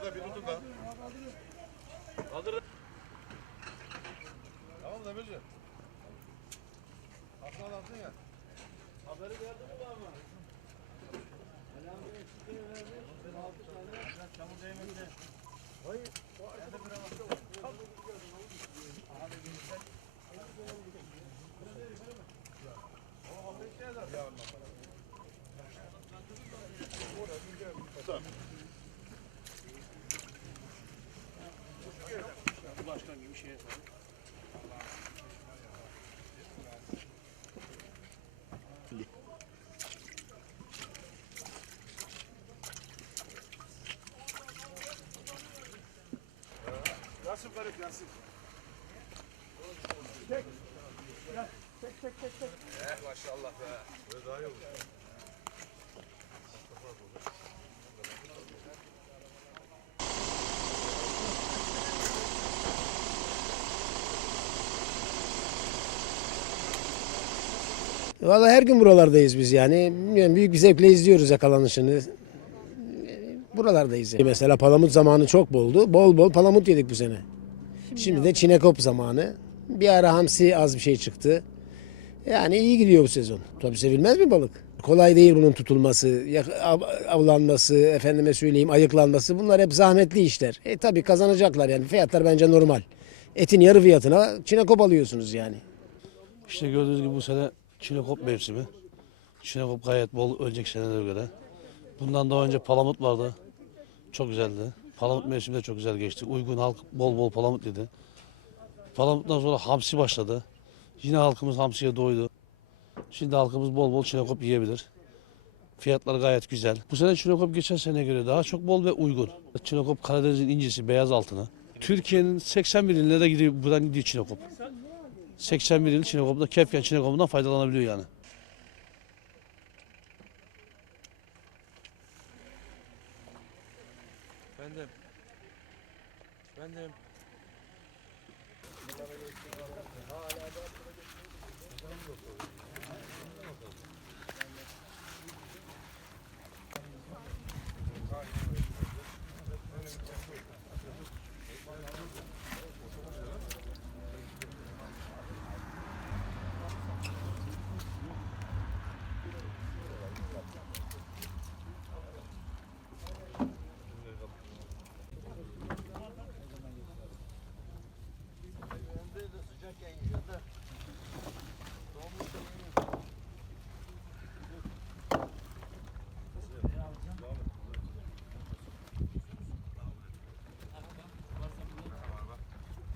Karda bir tutun da. Kaldır. Tamam Demirci. Aklına alansın ya. Haberi geldi mi bana? Başkan gibi şey yapalım. Nasip garip nasip. Eh maşallah be. Böyle daha iyi olur. Valla her gün buralardayız biz yani. Bilmiyorum, büyük bir zevkle izliyoruz yakalanışını. Buralardayız. Mesela palamut zamanı çok boldu. Bol bol palamut yedik bu sene. Şimdi de çinekop zamanı. Bir ara hamsi az bir şey çıktı. Yani iyi gidiyor bu sezon. Tabii sevilmez mi balık? Kolay değil bunun tutulması, avlanması, efendime söyleyeyim ayıklanması. Bunlar hep zahmetli işler. E tabii kazanacaklar yani. Fiyatlar bence normal. Etin yarı fiyatına çinekop alıyorsunuz yani. İşte gördüğünüz gibi bu sene çinekop mevsimi. Çinekop gayet bol önceki senelere göre. Bundan daha önce palamut vardı. Çok güzeldi. Palamut mevsimi de çok güzel geçti. Uygun halk bol bol palamut yedi. Palamuttan sonra hamsi başladı. Yine halkımız hamsiye doydu. Şimdi halkımız bol bol çinekop yiyebilir. Fiyatlar gayet güzel. Bu sene çinekop geçen seneye göre daha çok bol ve uygun. Çinekop Karadeniz'in incisi, beyaz altını. Türkiye'nin 81 iline de gidiyor, buradan gidiyor çinekop. 81 il Çinekop'da Kefken Çinekop'undan faydalanabiliyor yani. Efendim. Efendim. Hala da